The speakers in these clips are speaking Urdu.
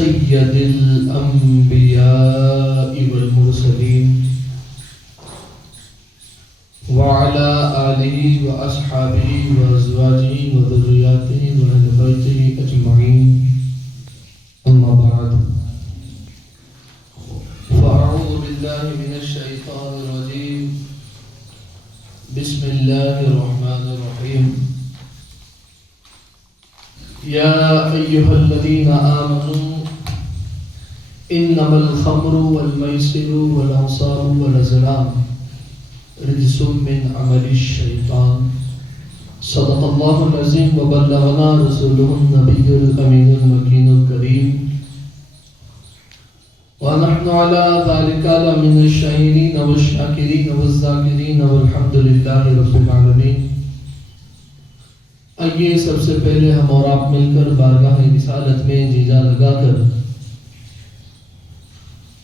سید الانبیاء والمرسلین وعلى آلہ واصحابہ وازواجہ وذریاتہ واہل بیتہ اجمعین اما بعد فاعوذ باللہ من الشیطان الرجیم بسم اللہ الرحمن الرحیم یا ایہا الذین آمنوا انما الخمر والمیسر والانصاب والازلام رجس من عمل الشیطان صدق اللہ العظیم وبلغنا رسوله النبی الامین المکین الکریم ونحن على ذلك لمن الشاهدين والشاكرين والذاكرين والحمد لله رب العالمين۔ آئیے سب سے پہلے ہم اور آپ مل کر بارگاہ رسالت میں جیجا لگا کر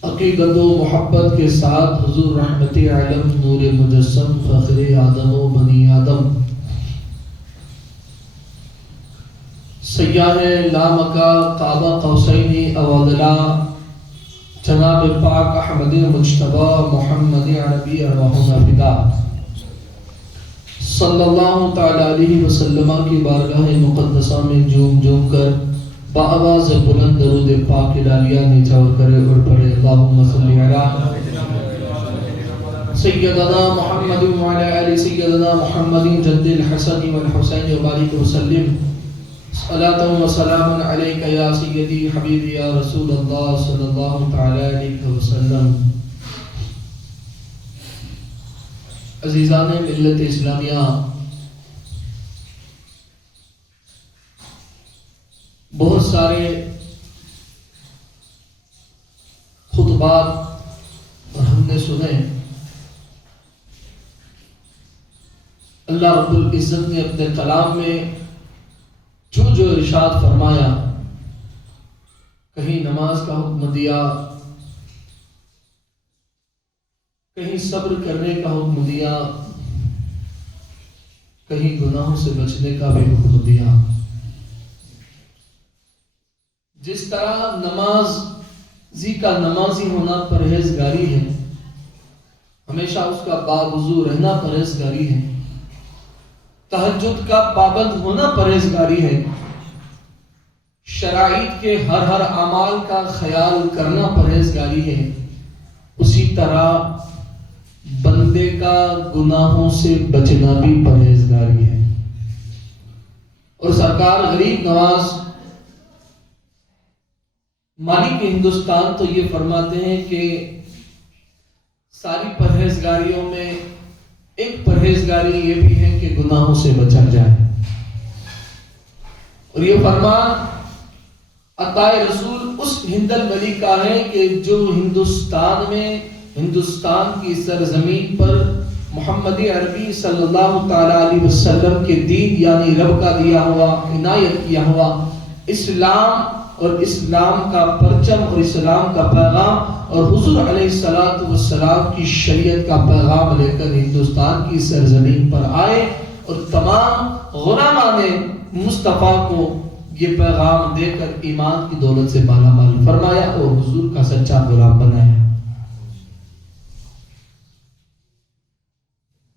عقیدت و محبت کے ساتھ حضور رحمت عالم نور مجسم فخر آدم و بنی آدم سیاح لامکہ قاب قوسین او ادنی جناب پاک احمد مجتبی محمد عربی ارواحنا فدا صلی اللہ تعالی علیہ وسلم کی بارگاہ مقدسہ میں جھوم جھوم کر بآواز بلند درود پاک الہیہ نچھاور کرے اور پڑھے اللہم صلی علی سیدنا محمد وعلی آل سیدنا محمد جد الحسن والحسین وبارک وسلم صلاۃ و سلام علیک یا سیدی حبیبی یا رسول اللہ صلی اللہ تعالی علیہ وسلم۔ عزیزان ملت اسلامیہ، بہت سارے خطبات اور ہم نے سنے، اللہ رب العزت نے اپنے کلام میں جو ارشاد فرمایا، کہیں نماز کا حکم دیا، کہیں صبر کرنے کا حکم دیا، کہیں گناہوں سے بچنے کا بھی حکم دیا۔ جس طرح نمازی کا نمازی ہونا پرہیزگاری ہے، ہمیشہ اس کا باوضو رہنا پرہیزگاری ہے، تہجد کا پابند ہونا پرہیزگاری ہے، شرائط کے ہر اعمال کا خیال کرنا پرہیزگاری ہے، اسی طرح بندے کا گناہوں سے بچنا بھی پرہیزگاری ہے۔ اور سرکار غریب نواز مالک ہندوستان تو یہ فرماتے ہیں کہ ساری پرہیزگاریوں میں ایک پرہیزگاری یہ بھی ہے کہ گناہوں سے بچا جائے، اور یہ فرمان عطائے رسول اس ہندل ولی کا ہے کہ جو ہندوستان کی سرزمین پر محمد عربی صلی اللہ تعالی علیہ وسلم کے دین یعنی رب کا دیا ہوا عنایت کیا ہوا اسلام اور اسلام کا پرچم اور اسلام کا پیغام اور حضور علیہ السلام کی شریعت کا پیغام لے کر ہندوستان کی سرزمین پر آئے اور تمام غلامان مصطفیٰ کو یہ پیغام دے کر ایمان کی دولت سے مالا مال فرمایا اور حضور کا سچا غلام بنایا۔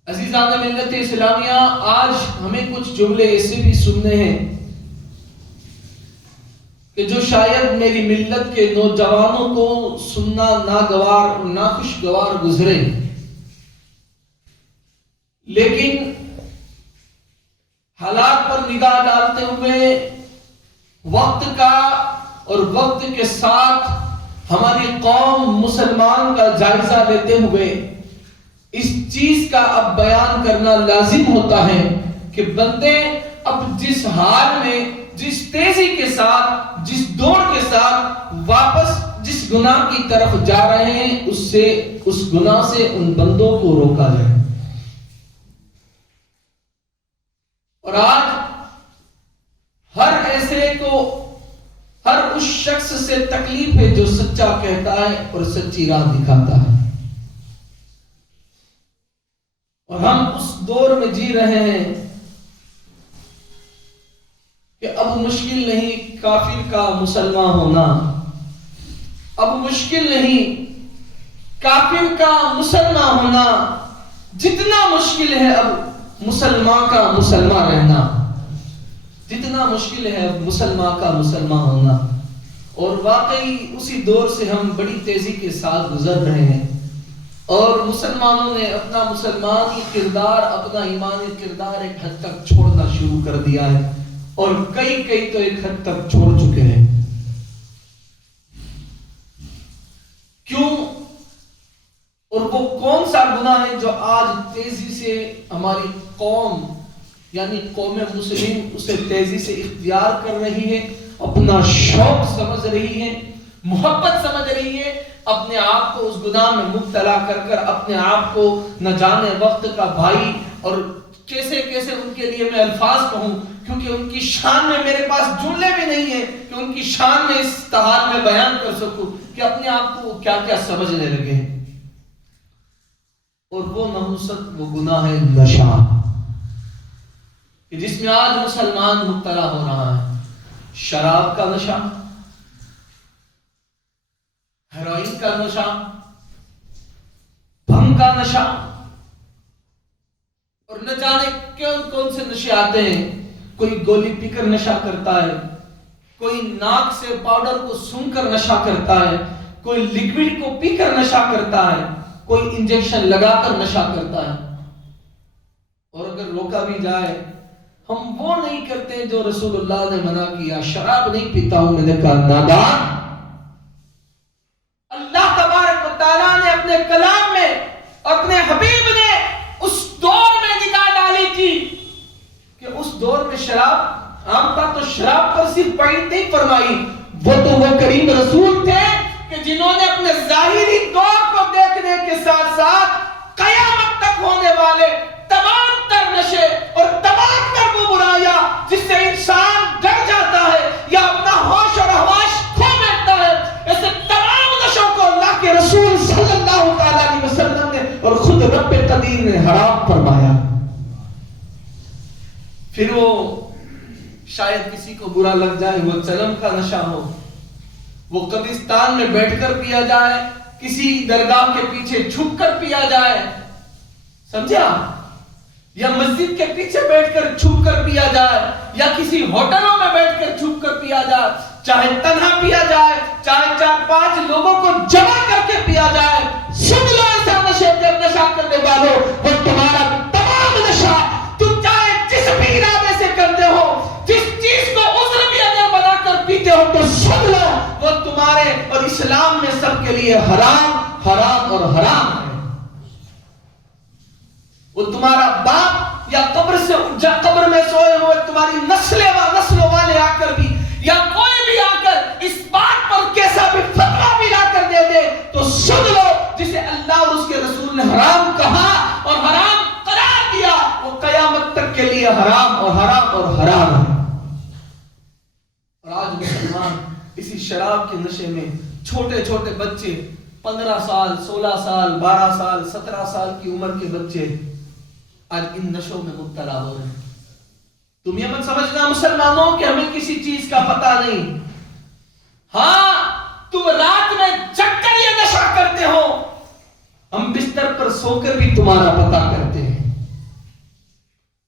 عزیزان ملت اسلامیہ، آج ہمیں کچھ جملے ایسے بھی سننے ہیں کہ جو شاید میری ملت کے نوجوانوں کو سننا ناگوار اور ناخوشگوار گزرے، لیکن حالات پر نگاہ ڈالتے ہوئے وقت کا اور وقت کے ساتھ ہماری قوم مسلمان کا جائزہ لیتے ہوئے اس چیز کا اب بیان کرنا لازم ہوتا ہے کہ بندے اب جس حال میں، جس تیزی کے ساتھ، جس دوڑ کے ساتھ واپس جس گناہ کی طرف جا رہے ہیں، اس گناہ سے ان بندوں کو روکا جائے۔ اور آج ہر ایسے کو، ہر اس شخص سے تکلیف ہے جو سچا کہتا ہے اور سچی راہ دکھاتا ہے، اور ہم اس دور میں جی رہے ہیں کہ اب مشکل نہیں کافر کا مسلمان ہونا، اب مشکل نہیں کافر کا مسلمان ہونا جتنا مشکل ہے اب مسلمان کا مسلمان رہنا، جتنا مشکل ہے اب مسلمان کا مسلمان ہونا۔ اور واقعی اسی دور سے ہم بڑی تیزی کے ساتھ گزر رہے ہیں، اور مسلمانوں نے اپنا مسلمانی کردار، اپنا ایمانی کردار ایک حد تک چھوڑنا شروع کر دیا ہے، اور کئی تو ایک حد تک چھوڑ چکے ہیں۔ کیوں؟ اور وہ کون سا گناہ ہے جو آج تیزی سے ہماری قوم یعنی قوم مسلم اسے تیزی سے اختیار کر رہی ہے، اپنا شوق سمجھ رہی ہے، محبت سمجھ رہی ہے، اپنے آپ کو اس گناہ میں مبتلا کر کر اپنے آپ کو نہ جانے وقت کا بھائی، اور کیسے ان کے لیے میں الفاظ کہوں، کیونکہ ان کی شان میں میرے پاس جملے بھی نہیں ہیں کہ ان کی شان میں اس تحال میں بیان کر سکوں کہ اپنے آپ کو کیا سمجھنے لگے ہیں۔ اور وہ نحوست، وہ گناہ ہے نشہ، کہ جس میں آج مسلمان مبتلا ہو رہا ہے۔ شراب کا نشہ، ہیروئن کا نشہ، بھنگ کا نشہ، اور نہ جانے کون سے نشے آتے ہیں۔ کوئی گولی پی کر نشہ کرتا ہے، کوئی ناک سے پاؤڈر کو سونگھ کر نشہ کرتا ہے، کوئی لیکوڈ کو پی کر نشہ کرتا ہے، کوئی انجیکشن لگا کر نشہ کرتا ہے۔ اور اگر روکا بھی جائے، ہم وہ نہیں کرتے جو رسول اللہ نے منع کیا۔ شراب نہیں پیتا ہوں، میں نے کہا نادان۔ اللہ تبارک و تعالیٰ نے اپنے کلام میں، اپنے حبیب نے اس دور میں نگاہ ڈالی تھی کہ اس دور میں شراب عام تھا، تو شراب پر صرف پڑی نہیں فرمائی، وہ کریم رسول تھے کہ جنہوں نے اپنے ظاہری دور کو دیکھنے کے ساتھ ساتھ قیامت تک ہونے والے تمام تر نشے اور تمام تر وہ برائیاں جس سے انسان ڈر جاتا ہے یا اپنا ہوش اور حواس کھو بیٹھتا ہے، ایسے تمام نشوں کو اللہ کے رسول صلی اللہ علیہ وسلم نے اور خود رب قدیر نے حرام فرمایا۔ پھر وہ شاید کسی کو برا لگ جائے، وہ چلم کا نشہ ہو، وہ قبرستان میں بیٹھ کر پیا جائے، کسی درگاہ کے پیچھے چھپ کر پیا جائے، سمجھا، یا مسجد کے پیچھے بیٹھ کر چھپ کر پیا جائے، یا کسی ہوٹلوں میں بیٹھ کر چھپ کر پیا جائے، چاہے تنہا پیا جائے، چاہے 4-5 لوگوں کو جمع کر کے پیا جائے۔ سن لو ایسا نشہ کرنے والوں، وہ تمہارا تمام نشہ تم چاہے جس بھی ارادے سے کرتے ہو، جس چیز کو عذر بھی اگر بنا کر پیتے ہو، تو سن لو وہ تمہارے اور اسلام میں سب کے لیے حرام اور حرام ہے۔ وہ تمہارا باپ یا قبر میں سوئے ہوئے تمہاری نسلوں والے آ کر بھی، یا کوئی بھی آ کر اس بات پر کیسا بھی فتویٰ بھی لا کر دے دے، تو سن لو جسے اللہ اور اس کے رسول نے حرام کہا اور حرام قرار دیا، وہ قیامت تک کے لیے حرام اور حرام ہے۔ اور آج مسلمان اسی شراب کے نشے میں، چھوٹے بچے 15 سال 16 سال 12 سال 17 سال کی عمر کے بچے آج ان نشوں میں مبتلا ہو رہے ہیں۔ تم یہ مت سمجھنا مسلمانوں کہ ہمیں کسی چیز کا پتہ نہیں، ہاں تم رات میں جگ کر یہ نشہ کرتے ہو، ہم بستر پر سو کر بھی تمہارا پتہ کرتے ہیں۔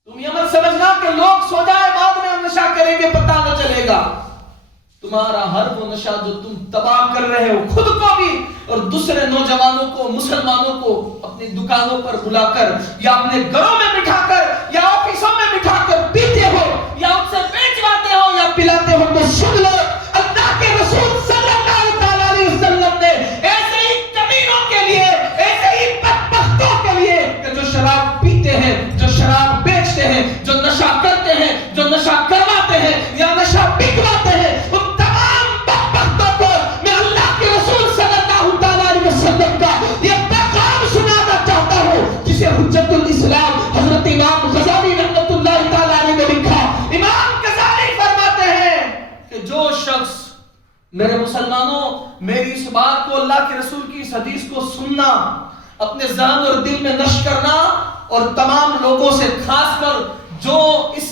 تم یہ مت سمجھنا کہ لوگ سو جائے بعد میں ہم نشہ کریں گے پتہ نہ چلے گا۔ تمہارا ہر وہ نشہ جو تم تباہ کر رہے ہو خود کو بھی اور دوسرے نوجوانوں کو، مسلمانوں کو اپنی دکانوں پر بلا کر یا اپنے گھروں میں بٹھا کر یا آفیسوں میں بٹھا کر پیتے ہو یا ان سے بیچواتے ہو یا پلاتے ہو، تو سن لو اللہ کے رسول صلی اللہ علیہ وسلم نے ایسے ہی کمینوں کے لیے، ایسے ہی بدبختوں کے لیے کہ جو شراب پیتے ہیں، جو شراب بیچتے ہیں، جو نشہ کرتے ہیں، جو نشہ کرواتے ہیں یا نشہ بکواتے ہیں، حجت الاسلام حضرت امام غزالی رحمۃ اللہ تعالی علیہ نے لکھا۔ امام غزالی فرماتے ہیں کہ جو شخص، میرے مسلمانوں، میری اس بات کو، اللہ کے رسول کی اس حدیث کو سننا، اپنے ذہن اور دل میں نشر کرنا، اور تمام لوگوں سے خاص کر جو اس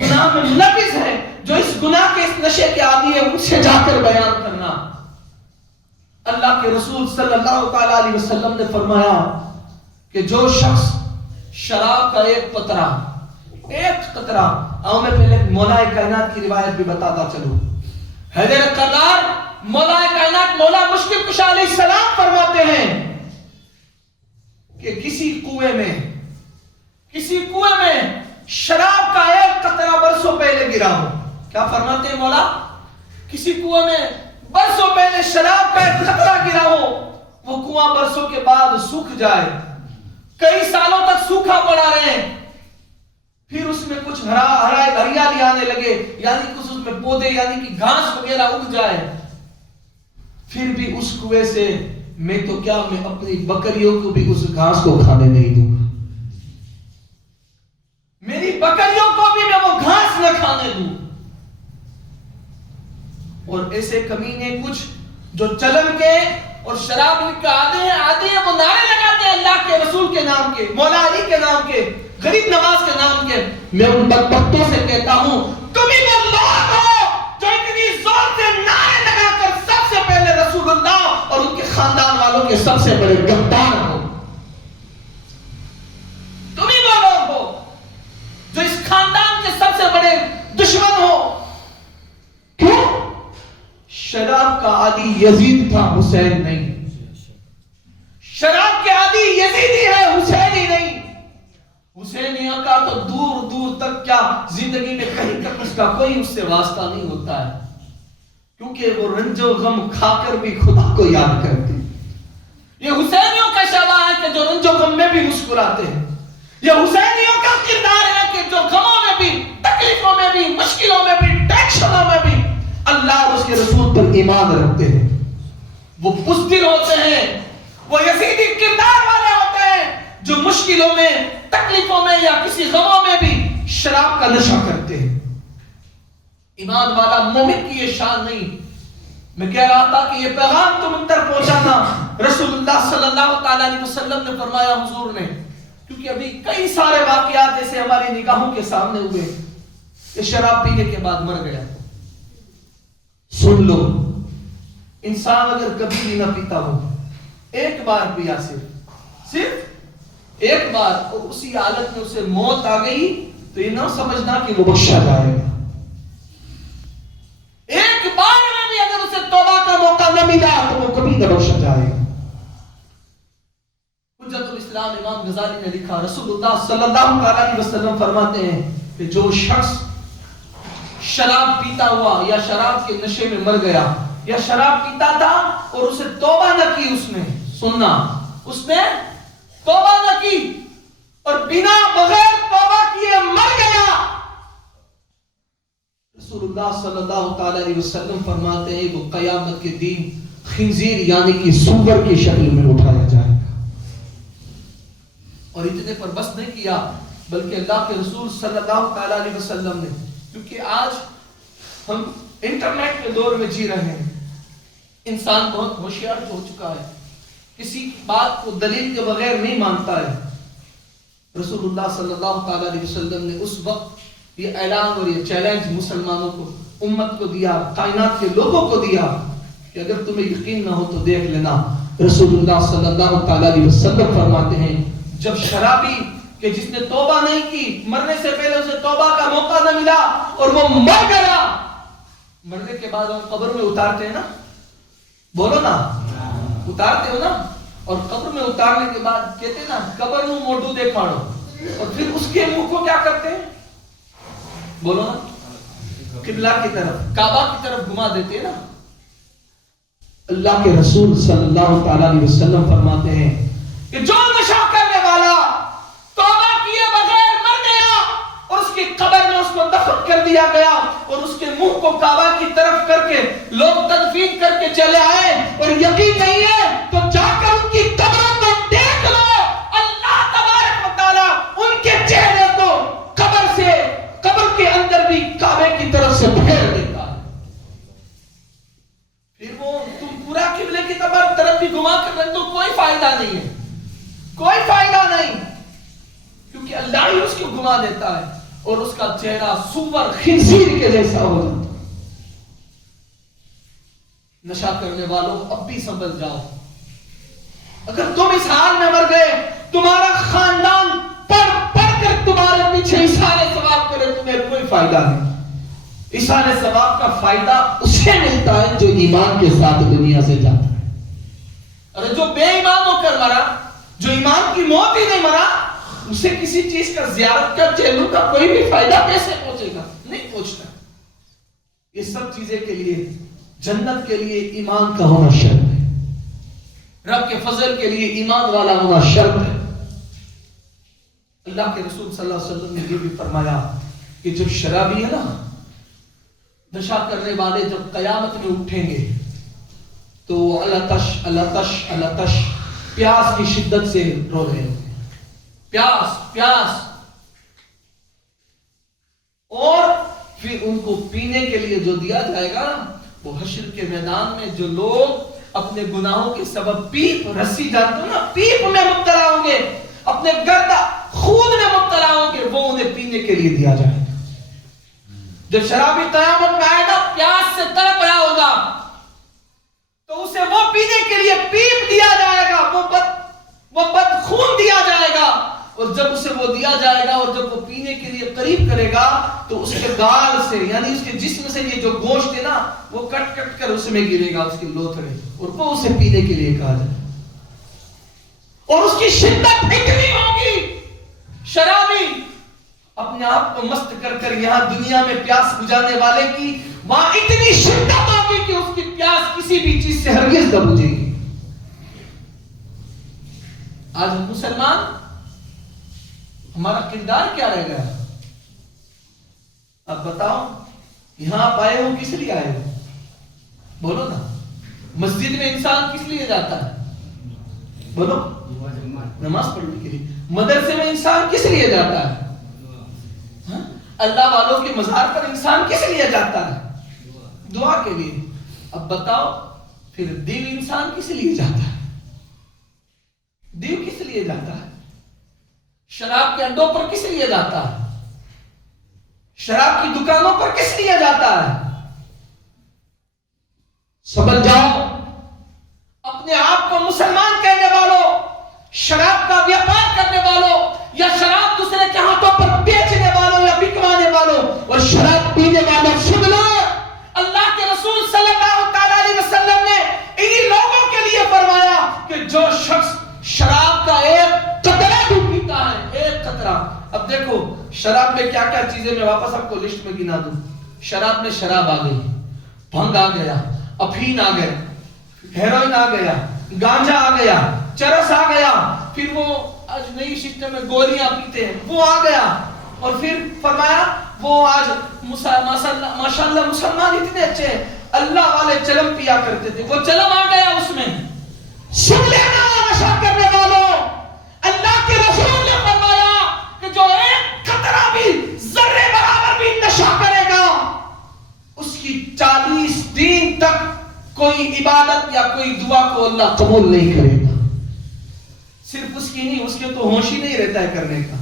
گناہ میں ملوث ہے، جو اس گناہ کے اس نشے کے عادی ہے، ان سے جا کر بیان کرنا۔ اللہ کے رسول صلی اللہ تعالی علیہ وسلم نے فرمایا کہ جو شخص شراب کا ایک قطرہ میں پہلے مولا کائنات کی روایت بھی بتاتا چلوں. حضرت کرار مولا کائنات مولا مشکل کشا علیہ السلام فرماتے ہیں کہ کسی کنویں میں شراب کا ایک قطرہ برسوں پہلے گرا ہو. کیا فرماتے ہیں مولا؟ کسی کنویں میں برسوں پہلے شراب کا ایک قطرہ گرا ہو, وہ کنواں برسوں کے بعد سوکھ جائے, کئی سالوں تک سوکھا پڑا رہے, پھر اس میں کچھ ہریالی آنے لگے, یعنی کچھ اس میں پودے یعنی کہ گھاس وغیرہ اگ جائے, پھر بھی اس کنویں سے میں اپنی بکریوں کو بھی اس گھاس کو کھانے نہیں دوں گا, میری بکریوں کو بھی میں وہ گھاس نہ کھانے دوں. اور ایسے کمینے کچھ جو چلن کے اور شراب کے عادی ہیں, وہ نعرے لگاتے ہیں اللہ کے رسول کے نام کے, مولا علی کے نام کے, غریب نواز کے نام کے. میں ان بدبختوں سے کہتا ہوں تم ہی وہ لوگ ہو جو اتنی زور سے نعرے لگا کر سب سے پہلے رسول اللہ اور ان کے خاندان والوں کے سب سے بڑے گدار ہو. تم ہی وہ لوگ ہو جو اس خاندان کے سب سے بڑے دشمن ہو. کیوں؟ شراب کا عادی یزید تھا, حسین نہیں. شراب کے عادی یزیدی ہے, حسین ہی نہیں. حسینیوں کا تو دور دور تک کیا زندگی میں کہیں تک اس کا کوئی اس سے واسطہ نہیں ہوتا ہے, کیونکہ وہ رنج و غم کھا کر بھی خدا کو یاد کرتے. یہ حسینیوں کا شعبہ ہے کہ جو رنج و غم میں بھی مسکراتے ہیں. یہ حسینیوں کا کردار ہے کہ جو غموں میں بھی, تکلیفوں میں بھی, مشکلوں میں بھی, ٹینشنوں میں بھی اللہ اور اس کے رسول پر ایمان رکھتے ہیں. وہ بزدل ہوتے ہیں, وہ یزیدی کردار والے ہوتے ہیں جو مشکلوں میں, تکلیفوں میں یا کسی غموں میں بھی شراب کا نشہ کرتے ہیں. ایمان والا مومن کی یہ شان نہیں. میں کہہ رہا تھا کہ یہ پیغام تم ان تک پہنچانا. رسول اللہ صلی اللہ تعالی علیہ وسلم نے فرمایا, حضور نے, کیونکہ ابھی کئی سارے واقعات ایسے ہماری نگاہوں کے سامنے ہوئے کہ شراب پینے کے بعد مر گیا. سن لو, انسان اگر کبھی بھی نہ پیتا ہو, ایک بار پیا, صرف ایک بار, اور اسی حالت میں اسے موت آ گئی تو یہ نہ سمجھنا کہ وہ بخشا جائے گا. ایک بار میں بھی اگر اسے توبہ کا موقع نہ ملا تو وہ کبھی نہ بخشا جائے گا. حجت الاسلام امام غزالی نے لکھا, رسول اللہ صلی اللہ علیہ وسلم فرماتے ہیں کہ جو شخص شراب پیتا ہوا یا شراب کے نشے میں مر گیا, یا شراب پیتا تھا اور اسے توبہ نہ کی, اس نے توبہ نہ کی اور بنا بغیر توبہ کیے مر گیا, رسول اللہ صلی اللہ تعالی علیہ وسلم فرماتے ہیں وہ قیامت کے دن خنزیر یعنی کہ سور کی شکل میں اٹھایا جائے گا. اور اتنے پر بس نہیں کیا بلکہ اللہ کے رسول صلی اللہ تعالی علیہ وسلم نے, کیونکہ آج ہم انٹرنیٹ کے دور میں جی رہے ہیں, انسان بہت ہوشیار ہو چکا ہے, کسی بات کو دلیل کے بغیر نہیں مانتا ہے. رسول اللہ صلی اللہ تعالی علیہ وسلم نے اس وقت یہ اعلان اور یہ چیلنج مسلمانوں کو, امت کو دیا, کائنات کے لوگوں کو دیا کہ اگر تمہیں یقین نہ ہو تو دیکھ لینا. رسول اللہ صلی اللہ تعالی علیہ وسلم فرماتے ہیں جب شرابی کہ جس نے توبہ نہیں کی, مرنے سے پہلے اسے توبہ کا موقع نہ ملا اور وہ مر گیا, مرنے کے بعد ہم قبر میں اتارتے ہیں نا, بولو نا, اتارتے ہو نا, اور قبر میں اتارنے کے بعد کہتے ہیں نا قبر نو موٹو دیکھاڑو, اور پھر اس کے منہ کو کیا کرتے ہیں, بولو نا, قبلہ کی طرف, کعبہ کی طرف گھما دیتے ہیں نا. اللہ کے رسول صلی اللہ تعالی علیہ وسلم فرماتے ہیں کہ جو نشہ کرنے والا توبہ کیے بغیر مر گیا اور اس کی قبر میں اس کو دفن کر دیا گیا اور اس کے منہ کو کعبہ کی طرف کر کے لوگ تدفین کر کے چلے آئے, اور یقین نہیں ہے تو جا کر ان کی قبروں کو دیکھ لو, اللہ تبارک و تعالی ان کے چہرے کو قبر کے اندر بھی کعبے کی طرف سے پھیر دیتا ہے. پھر وہ تم پورا قبلے کی طرف بھی گھما کر رکھ دو, کوئی فائدہ نہیں ہے, کوئی فائدہ نہیں, کیونکہ اللہ ہی اس کو گھما دیتا ہے اور اس کا چہرہ سور خنزیر کے جیسا ہو جاتا ہے. نشہ کرنے والوں اب بھی سنبھل جاؤ. اگر تم اس حال میں مر گئے, تمہارا خاندان پڑھ پڑھ کر تمہارے پیچھے احسان ثواب کرے, تمہیں کوئی فائدہ نہیں. احسان ثواب کا فائدہ اسے ملتا ہے جو ایمان کے ساتھ دنیا سے جاتا ہے. اور جو بے ایمان ہو کر مرا, جو ایمان کی موت ہی نہیں مرا, اسے کسی چیز کا زیارت کا چہلوں کا کوئی بھی فائدہ کیسے پہنچے گا؟ نہیں پہنچتا. یہ سب چیزیں کے لیے, جنت کے لیے ایمان کا ہونا شرط ہے. رب کے فضل کے لیے ایمان والا ہونا شرط ہے. اللہ کے رسول صلی اللہ علیہ وسلم نے یہ بھی فرمایا کہ جب شرابی ہے نا, نشہ کرنے والے جب قیامت میں اٹھیں گے تو الاتش الاتش الاتش, پیاس کی شدت سے رو رہے ہیں, پیاس پیاس. اور پھر ان کو پینے کے لیے جو دیا جائے گا, وہ حشر کے میدان میں جو لوگ اپنے گناہوں کے سبب پیپ, رسی جانتے ہو نا, پیپ میں مبتلا ہوں گے, اپنے گردا خون میں مبتلا ہوں گے, وہ انہیں پینے کے لیے دیا جائے گا. جب شرابی قیامت میں آئے گا, پیاس سے تڑپ رہا ہوگا, تو اسے وہ پینے کے لیے پیپ دیا جائے گا, وہ بد خون دیا جائے گا. اور جب اسے وہ دیا جائے گا اور جب وہ پینے کے لیے قریب کرے گا تو اس کے گال سے, یعنی اس کے جسم سے یہ جو گوشت ہے نا, وہ کٹ کٹ کر اس میں گرے گا, اس کے لوتھڑے, اور وہ اسے پینے کے لیے کہا جائے. اور اس کی شدت اتنی ہوگی, شرابی اپنے آپ کو مست کر کر یہاں دنیا میں پیاس بجھانے والے کی وہاں اتنی شدت ہوگی کہ اس کی پیاس کسی بھی چیز سے ہرگز نہ بجھے گی. آج مسلمان, ہمارا کردار کیا رہ گیا؟ اب بتاؤ, یہاں آپ آئے ہو کس لیے آئے ہو؟ بولو نا. مسجد میں انسان کس لیے جاتا ہے؟ بولو. نماز پڑھنے کے لیے. مدرسے میں انسان کس لیے جاتا ہے؟ اللہ والوں کے مزار پر انسان کس لیے جاتا ہے؟ دعا کے لیے. اب بتاؤ پھر دیو انسان کس لیے جاتا ہے؟ دیو کس لیے جاتا ہے؟ شراب کے اڈوں پر کس لیے جاتا ہے؟ شراب کی دکانوں پر کس لیے جاتا ہے؟ سمجھ جاؤ. اپنے آپ کو مسلمان کہنے والوں, شراب کا ویاپار کرنے والوں, یا شراب دوسرے کے ہاتھوں پر بیچنے والوں یا بکوانے والوں, اور شراب پینے والوں, سن لو, اللہ کے رسول صلی اللہ علیہ وسلم نے انہی لوگوں کے لیے فرمایا کہ جو شخص شراب کا ایک قطرہ بھی پیتا ہے, ایک قطرہ. اب دیکھو شراب میں کیا کیا چیزیں, میں واپس آپ کو لسٹ میں گنا دوں. شراب میں شراب آ گئی, بھنگ آ گیا, افین آ گیا, ہیروئن آ گیا, گانجا آ گیا, چرس آ گیا, پھر وہ آج نئی سسٹم میں گولیاں پیتے ہیں وہ آ گیا, اور پھر فرمایا وہ آج ماشاءاللہ مسلمان اتنے اچھے ہیں, اللہ والے چلم پیا کرتے تھے, وہ چلم آ گیا اس میں. سن لینا نشہ کرنے والوں, اللہ کے رسول نے فرمایا کہ جو ایک قطرہ بھی ذرے برابر بھی نشہ کرے گا, اس کی 40 دن تک کوئی عبادت یا کوئی دعا کو اللہ قبول نہیں کرے گا. صرف اس کی نہیں, اس کے تو ہوش ہی نہیں رہتا ہے کرنے کا,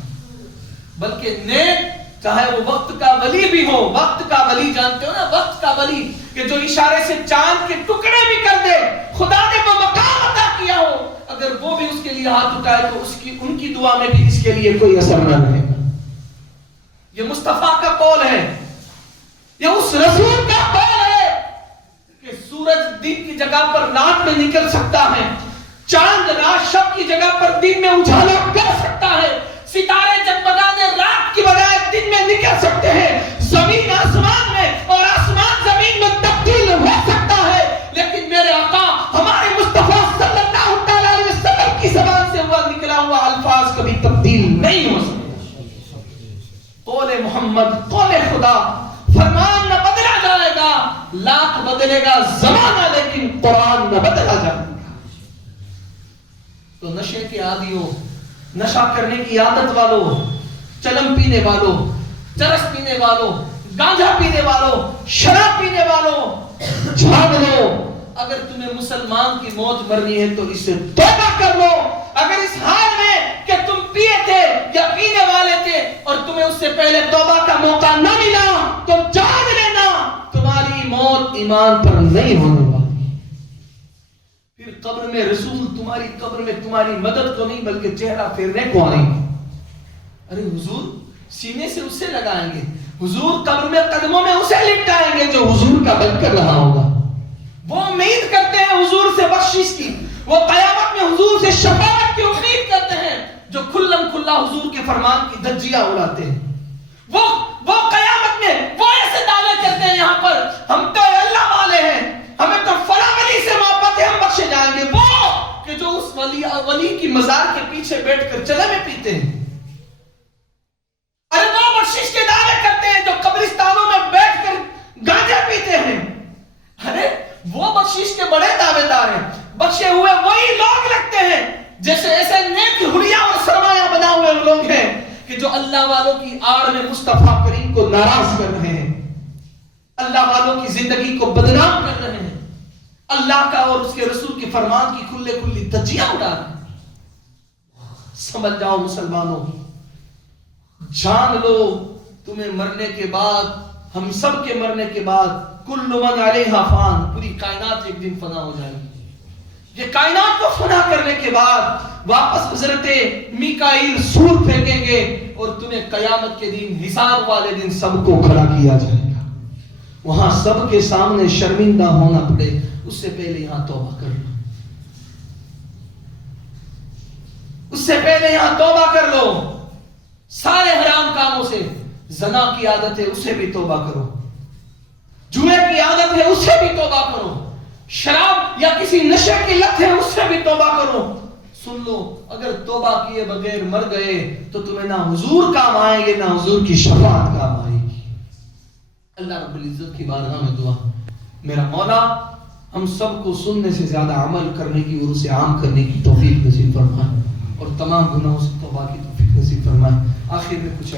بلکہ نیک, چاہے وہ وقت کا ولی بھی ہو. وقت کا ولی جانتے ہو نا, وقت کا ولی کہ جو اشارے سے چاند کے ٹکڑے بھی کر دے, خدا نے وہ مقام عطا کیا ہو, اگر وہ بھی اس کے لیے ہاتھ اٹھائے تو اس کی, ان کی دعا میں بھی اس کے لیے کوئی اثر نہ رہے گا. یہ مصطفیٰ کا قول ہے, یہ اس رسول کا قول ہے کہ سورج دن کی جگہ پر رات میں نکل سکتا ہے, چاند رات شب کی جگہ پر دن میں اجالا کر سکتا ہے, ستارے جگمگانے رات کی بجائے دن میں نکل سکتے ہیں, زمین آسمان میں اور آسمان زمین میں تبدیل ہو سکتا ہے, لیکن میرے آقا ہمارے مصطفیٰ صلی اللہ علیہ وسلم کی زبان سے ہوا نکلا ہوا الفاظ کبھی تبدیل نہیں ہو سکتے. قول محمد, قول خدا, فرمان نہ بدلا جائے گا, لاکھ بدلے گا زمانہ, لیکن قرآن نہ بدلا جائے گا. تو نشے کے عادیوں, نشہ کرنے کی عادت والوں, چلم پینے والوں, چرس پینے والوں, گانجا پینے والوں, شراب پینے والوں, جھاگ لو. اگر تمہیں مسلمان کی موت مرنی ہے تو اس سے توبہ کر لو. اگر اس حال میں کہ تم پیے تھے یا پینے والے تھے اور تمہیں اس سے پہلے توبہ کا موقع نہ ملا تو جان لینا تمہاری موت ایمان پر نہیں ہونے والی. قبر میں رسول تمہاری قبر میں تمہاری مدد کو نہیں بلکہ چہرہ پھیرنے کو آئیں گے. ارے حضور سینے سے اسے لگائیں گے, حضور قبر میں قدموں میں اسے لپٹائیں گے جو حضور کا بن کر رہا ہوگا. وہ امید کرتے ہیں حضور سے بخشش کی, وہ قیامت میں حضور سے شفاعت کی امید کرتے ہیں جو کھلم کھلا حضور کے فرمان کی دھجیاں اڑاتے ہیں. وہ قیامت میں وہ ایسے دعوے کرتے ہیں یہاں پر ہم تو اللہ والے ہیں, ہمیں تو فلاں ولی سے محبت ہے, ہم بخشے جائیں گے. وہ کہ جو اس ولی کی مزار کے پیچھے بیٹھ کر چلے میں پیتے ہیں. ارے وہ بخشش کے دعوے کرتے ہیں جو قبرستانوں میں بیٹھ کر گانجا پیتے ہیں. ارے وہ بخشش کے بڑے دعوے دار ہیں. بخشے ہوئے وہی لوگ لگتے ہیں جیسے ایسے نیک حلیہ اور سرمایہ بنا ہوئے لوگ ہیں کہ جو اللہ والوں کی آڑ میں مصطفیٰ کریم کو ناراض کر رہے ہیں, اللہ والوں کی زندگی کو بدنام کر رہے ہیں, اللہ کا اور اس کے رسول کے فرمان کی کھلے کھلی دھجیاں اڑا رہے ہیں. سمجھ جاؤ مسلمانوں, جان لو تمہیں مرنے کے بعد, ہم سب کے مرنے کے بعد, کل من علیہا فان, پوری کائنات ایک دن فنا ہو جائے گی. یہ کائنات کو فنا کرنے کے بعد واپس حضرت میکائیل سور پھینکیں گے اور تمہیں قیامت کے دن, حساب والے دن سب کو کھڑا کیا جائے گا. وہاں سب کے سامنے شرمندہ ہونا پڑے, اس سے پہلے یہاں توبہ کر لو, اس سے پہلے یہاں توبہ کر لو. سارے حرام کاموں سے, زنا کی عادت ہے اسے بھی توبہ کرو, جوئے کی عادت ہے اسے بھی توبہ کرو, شراب یا کسی نشے کی لت ہے اس سے بھی توبہ کرو. سن لو, اگر توبہ کیے بغیر مر گئے تو تمہیں نہ حضور کام آئیں گے نہ حضور کی شفاعت کام آئے گی. اللہ رب العزت کی بارگاہ میں دعا, میرا مولا ہم سب کو سننے سے زیادہ عمل کرنے کی اور اسے عام کرنے کی توفیق نصیب فرمائے, اور تمام گناہوں سے توبہ کی توفیق نصیب فرمائے. آخر میں کچھ